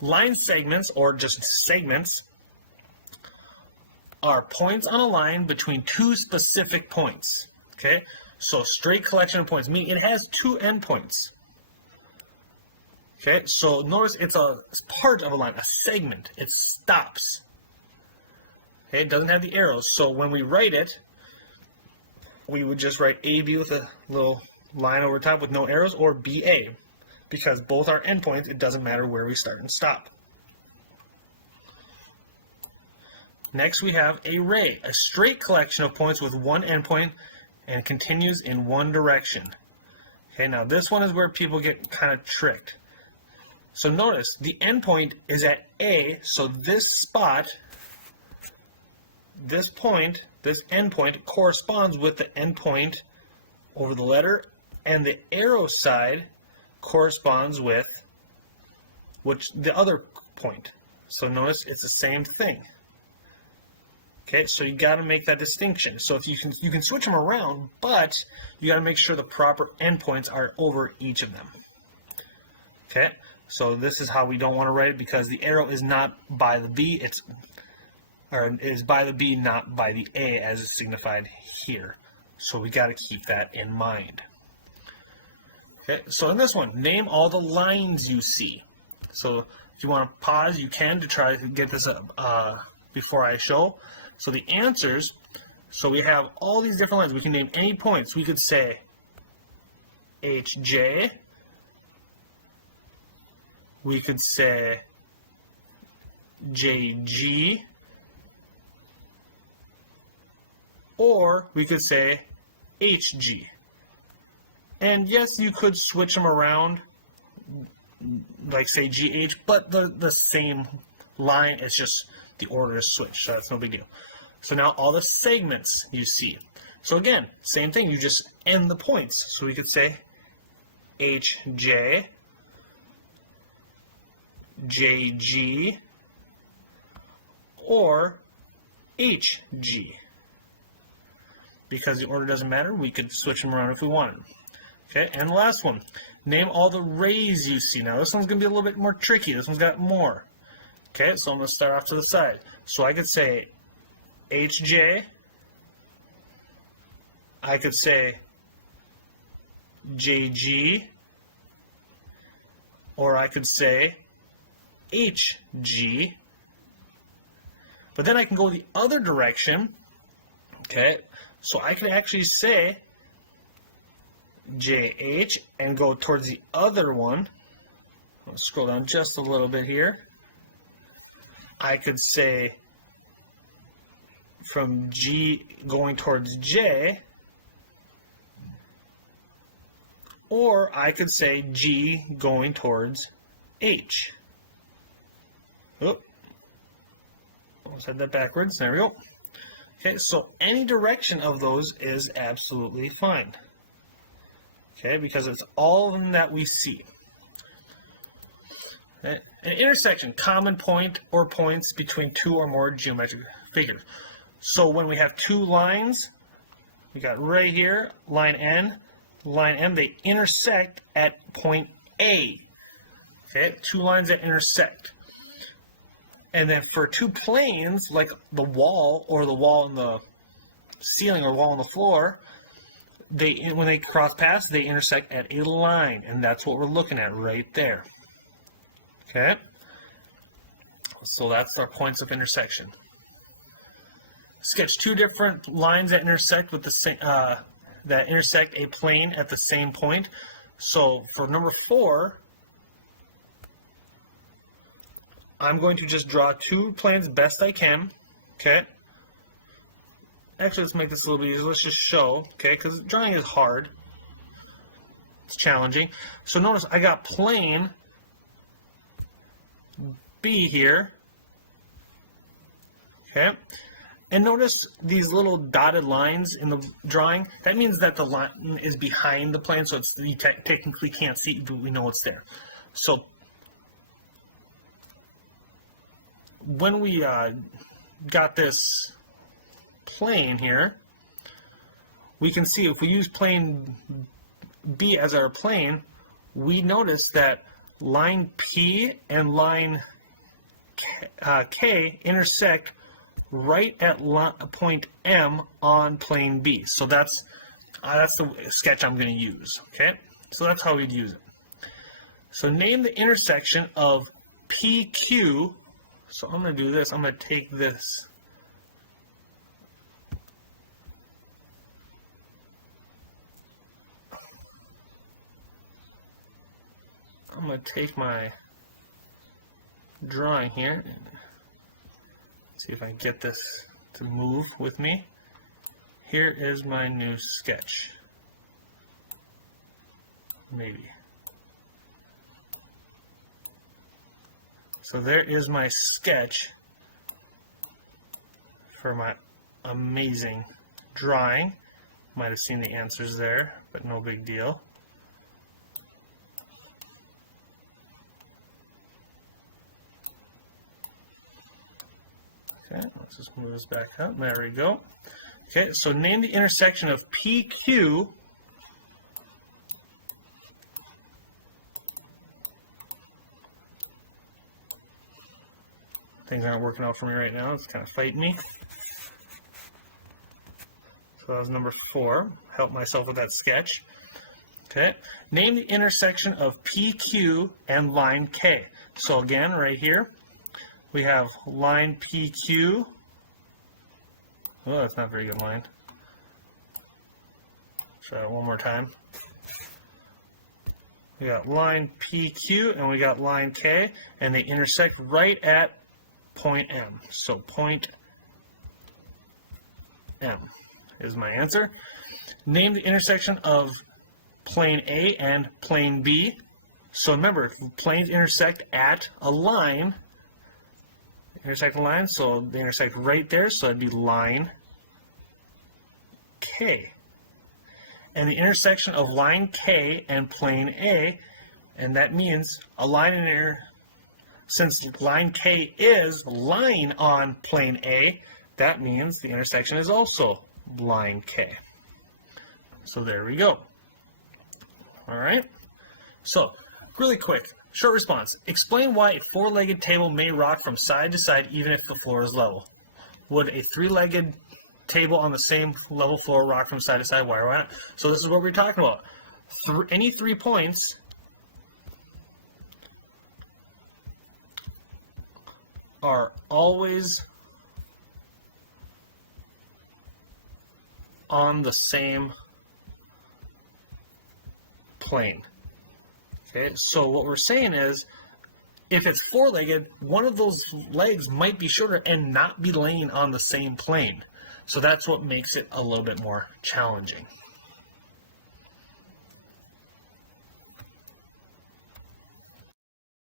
line segments, or just segments, are points on a line between two specific points. Okay, so straight collection of points, meaning it has two endpoints. Okay, so notice it's part of a line, a segment. It stops. Okay, it doesn't have the arrows, so when we write it, we would just write AB with a little line over top with no arrows, or BA. Because both are endpoints, it doesn't matter where we start and stop. Next we have a ray, a straight collection of points with one endpoint and continues in one direction. Okay, now this one is where people get kind of tricked. So notice, the endpoint is at A, so this spot, this point, this endpoint corresponds with the endpoint over the letter, and the arrow side corresponds with the other point. So notice it's the same thing. Okay, so you got to make that distinction. So if you can switch them around, but you got to make sure the proper endpoints are over each of them. Okay, so this is how we don't want to write it, because the arrow is not by the B, is by the B, not by the A, as is signified here. So we got to keep that in mind. Okay, so in this one, name all the lines you see. So if you want to pause, you can, to try to get this before I show. So the answers, so we have all these different lines. We can name any points. We could say HJ. We could say JG. Or we could say HG. And yes, you could switch them around, like say GH, but the same line, it's just the order is switched, so that's no big deal. So now all the segments you see. So again, same thing, you just end the points. So we could say HJ, JG, or HG. Because the order doesn't matter, we could switch them around if we wanted. Okay, and the last one, name all the rays you see. Now this one's going to be a little bit more tricky. This one's got more. Okay, so I'm going to start off to the side. So I could say HJ. I could say JG. Or I could say HG. But then I can go the other direction. Okay, so I could actually say JH and go towards the other one. I'll scroll down just a little bit here. I could say from G going towards J, or I could say G going towards H. Oh, I said that backwards. There we go. Okay, so any direction of those is absolutely fine. Okay, because it's all of them that we see. Okay. An intersection, common point or points between two or more geometric figures. So when we have two lines, we got right here, line N, line M, they intersect at point A. Okay, two lines that intersect. And then for two planes, like the wall or the wall in the ceiling or wall on the floor, when they cross paths, they intersect at a line, and that's what we're looking at right there. Okay, so that's our points of intersection. Sketch two different lines that intersect with the same, that intersect a plane at the same point. So for number 4, I'm going to just draw two planes best I can. Okay. Actually, let's make this a little bit easier. Let's just show, okay, because drawing is hard. It's challenging. So notice I got plane B here. Okay. And notice these little dotted lines in the drawing. That means that the line is behind the plane, so you technically can't see, but we know it's there. So when we got this plane here, we can see if we use plane B as our plane, we notice that line P and line K intersect right at point M on plane B. So that's the sketch I'm going to use. Okay, so that's how we'd use it. So name the intersection of PQ. So I'm going to do this. I'm going to take this. I'm going to take my drawing here and see if I can get this to move with me. Here is my new sketch. Maybe. So there is my sketch for my amazing drawing. Might have seen the answers there, but no big deal. Okay, let's just move this back up. There we go. Okay, so name the intersection of PQ things aren't working out for me right now. It's kind of fighting me. So that was number 4. Help myself with that sketch. Okay. Name the intersection of PQ and line K. So again, right here, we have line PQ. Oh, that's not a very good line. Try it one more time. We got line PQ and we got line K, and they intersect right at point M. So point M is my answer. Name the intersection of plane A and plane B. So remember, if planes intersect at a line, so they intersect right there, so it'd be line K. And the intersection of line K and plane A, and that means a line in there, since line K is lying on plane A, that means the intersection is also line K. So there we go. All right. So really quick, short response. Explain why a 4-legged table may rock from side to side even if the floor is level. Would a 3-legged table on the same level floor rock from side to side? Why or why not? So this is what we're talking about. Any 3 points are always on the same plane. Okay, so what we're saying is, if it's 4-legged, one of those legs might be shorter and not be laying on the same plane. So that's what makes it a little bit more challenging.